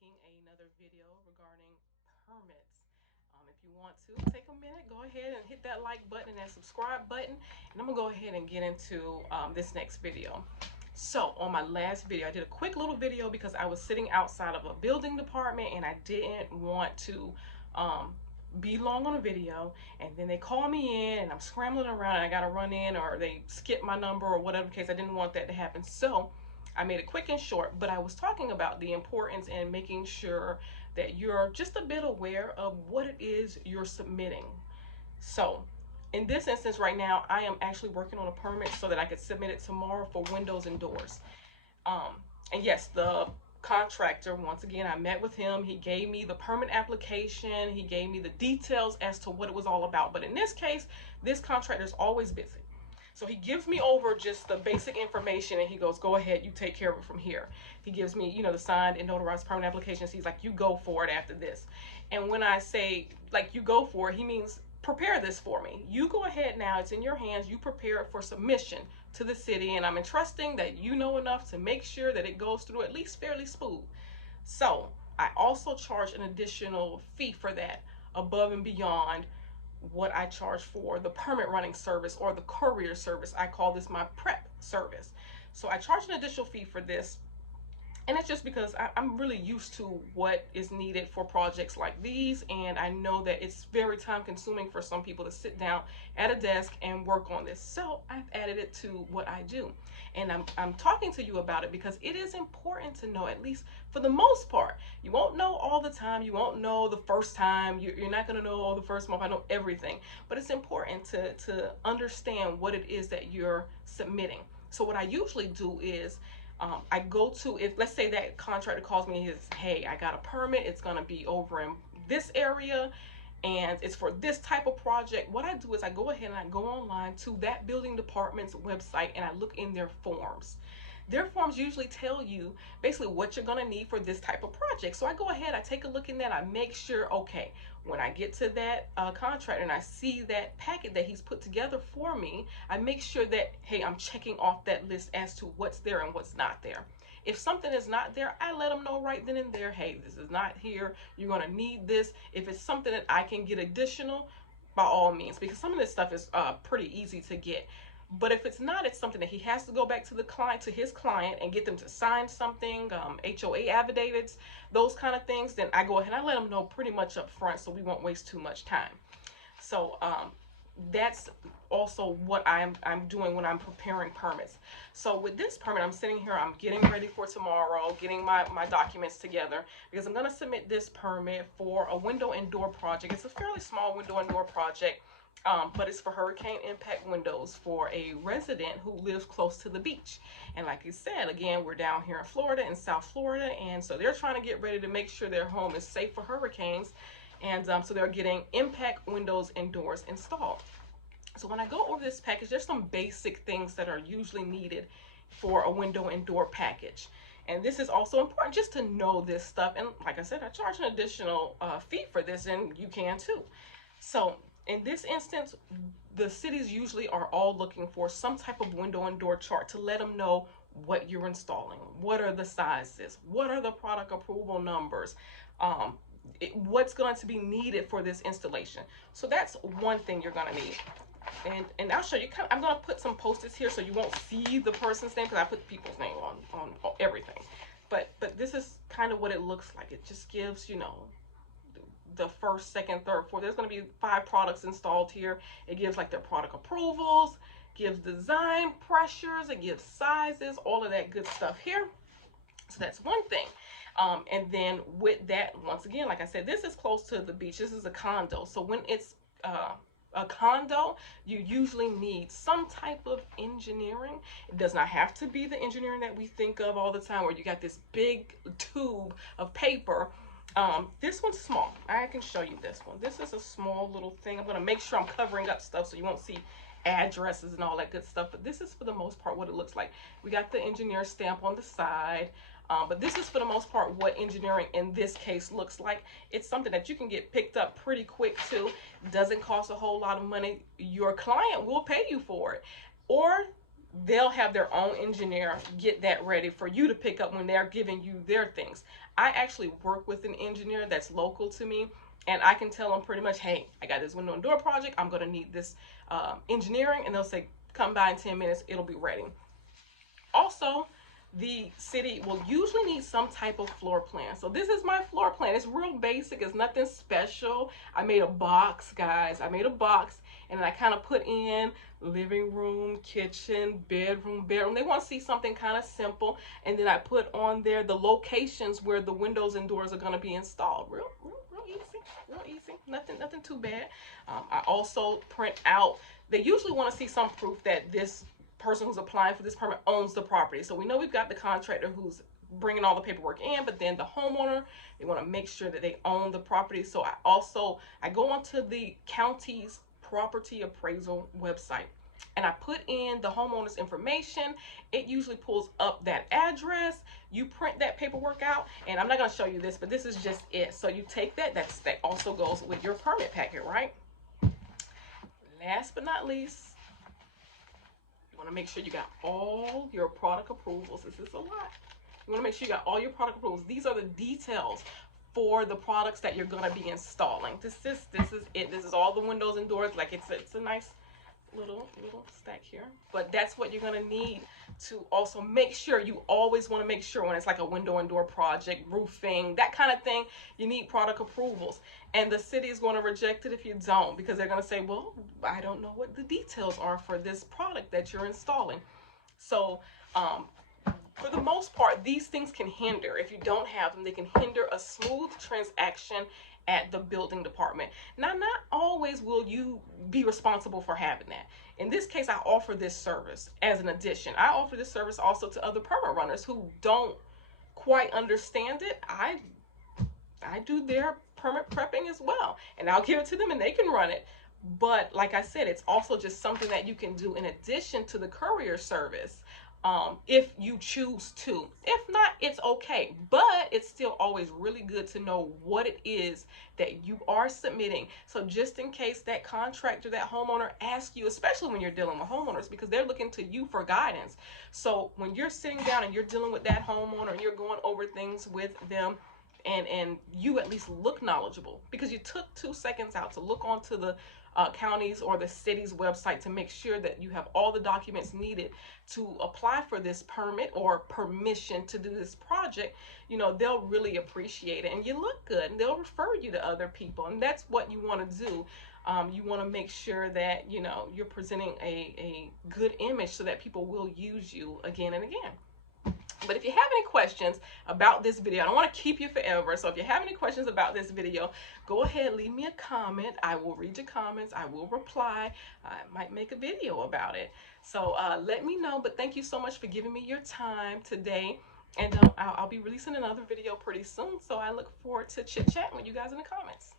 making another video regarding permits. If you want to take a minute, go ahead and hit that like button and that subscribe button, and I'm gonna go ahead and get into this next video. So on my last video, I did a quick little video because I was sitting outside of a building department and I didn't want to be long on a video, and then they call me in and I'm scrambling around and I gotta run in, or they skip my number or whatever case. I didn't want that to happen, so I made it quick and short. But I was talking about the importance in making sure that you're just a bit aware of what it is you're submitting. So in this instance right now, I am actually working on a permit so that I could submit it tomorrow for windows and doors. um, and yes, the contractor, once again, I met with him. He gave me the permit application. He gave me the details as to what it was all about. But in this case, this contractor is always busy. So he gives me over just the basic information and he goes, go ahead, you take care of it from here. He gives me, the signed and notarized permit applications. He's like, you go for it after this. And when I say, like, you go for it, he means prepare this for me. You go ahead now, it's in your hands. You prepare it for submission to the city, and I'm entrusting that you know enough to make sure that it goes through at least fairly smooth. So I also charge an additional fee for that above and beyond what I charge for the permit running service or the courier service. I call this my prep service. So I charge an additional fee for this, and it's just because I'm really used to what is needed for projects like these, and I know that it's very time consuming for some people to sit down at a desk and work on this. So I've added it to what I do, and I'm talking to you about it because it is important to know, at least for the most part. You won't know all the time, you won't know the first time, you're not going to know all the first month. I know everything, but it's important to understand what it is that you're submitting. So what I usually do is, I go to, if let's say that contractor calls me and says, hey, I got a permit, it's going to be over in this area and it's for this type of project. What I do is I go ahead and I go online to that building department's website and I look in their forms. Their forms usually tell you basically what you're going to need for this type of project. So I go ahead, I take a look in that, I make sure, okay, when I get to that contract and I see that packet that he's put together for me, I make sure that, hey, I'm checking off that list as to what's there and what's not there. If something is not there, I let them know right then and there, hey, this is not here, you're going to need this. If it's something that I can get additional, by all means, because some of this stuff is pretty easy to get. But if it's not, it's something that he has to go back to the client, to his client, and get them to sign something, HOA affidavits, those kind of things. Then I go ahead and I let them know pretty much up front, so we won't waste too much time. So that's also what I'm doing when I'm preparing permits. So with this permit, I'm sitting here, I'm getting ready for tomorrow, getting my documents together, because I'm going to submit this permit for a window and door project. It's a fairly small window and door project. But it's for hurricane impact windows for a resident who lives close to the beach. And like you said, again, we're down here in Florida, in South Florida, and so they're trying to get ready to make sure their home is safe for hurricanes. And so they're getting impact windows and doors installed. So when I go over this package, there's some basic things that are usually needed for a window and door package. And this is also important just to know this stuff. And like I said, I charge an additional fee for this, and you can too. So in this instance, the cities usually are all looking for some type of window and door chart to let them know what you're installing, what are the sizes, what are the product approval numbers, what's going to be needed for this installation. So that's one thing you're going to need. And I'll show you. I'm going to put some post-its here so you won't see the person's name, because I put people's name on everything. But this is kind of what it looks like. It just gives, the first, second, third, fourth. There's going to be 5 products installed here. It gives like their product approvals, gives design pressures, it gives sizes, all of that good stuff here. So that's one thing. And then with that, once again, like I said, this is close to the beach. This is a condo. So when it's a condo, you usually need some type of engineering. It does not have to be the engineering that we think of all the time, where you got this big tube of paper. This one's small. I can show you this one. This is a small little thing. I'm going to make sure I'm covering up stuff so you won't see addresses and all that good stuff. But this is for the most part what it looks like. We got the engineer stamp on the side. But this is for the most part what engineering in this case looks like. It's something that you can get picked up pretty quick too. Doesn't cost a whole lot of money. Your client will pay you for it. Or they'll have their own engineer get that ready for you to pick up when they're giving you their things. I actually work with an engineer that's local to me, and I can tell them pretty much, hey, I got this window and door project, I'm going to need this engineering, and they'll say, come by in 10 minutes, it'll be ready. Also, the city will usually need some type of floor plan. So this is my floor plan. It's real basic. It's nothing special. I made a box, guys. I made a box, and I kind of put in living room, kitchen, bedroom. They want to see something kind of simple, and then I put on there the locations where the windows and doors are going to be installed. Real easy, real easy. Nothing too bad. I also print out. They usually want to see some proof that this person who's applying for this permit owns the property. So we know we've got the contractor who's bringing all the paperwork in, but then the homeowner, they want to make sure that they own the property. So I go onto the county's property appraisal website, and I put in the homeowner's information. It usually pulls up that address. You print that paperwork out, and I'm not going to show you this, but this is just it. So you take that also goes with your permit packet, right? Last but not least, you want to make sure you got all your product approvals. This is a lot. You want to make sure you got all your product approvals. These are the details for the products that you're going to be installing. This is it. This is all the windows and doors. Like it's a nice little stack here, but that's what you're going to need to also make sure. You always want to make sure when it's like a window and door project, roofing, that kind of thing, you need product approvals, and the city is going to reject it if you don't, because they're going to say, well, I don't know what the details are for this product that you're installing. So for the most part, these things can hinder. If you don't have them, they can hinder a smooth transaction at the building department. Now, not always will you be responsible for having that. In this case, I offer this service as an addition. I offer this service also to other permit runners who don't quite understand it. I do their permit prepping as well, and I'll give it to them and they can run it. But like I said, it's also just something that you can do in addition to the courier service. If you choose to. If not, it's okay, but it's still always really good to know what it is that you are submitting. So just in case that contractor, that homeowner asks you, especially when you're dealing with homeowners, because they're looking to you for guidance. So when you're sitting down and you're dealing with that homeowner and you're going over things with them, and you at least look knowledgeable because you took 2 seconds out to look onto the county's or the city's website to make sure that you have all the documents needed to apply for this permit or permission to do this project, they'll really appreciate it, and you look good, and they'll refer you to other people, and that's what you want to do. You want to make sure that you're presenting a good image so that people will use you again and again. But if you have any questions about this video, I don't want to keep you forever. So if you have any questions about this video, go ahead, leave me a comment. I will read your comments. I will reply. I might make a video about it. So let me know. But thank you so much for giving me your time today. And I'll be releasing another video pretty soon. So I look forward to chit-chatting with you guys in the comments.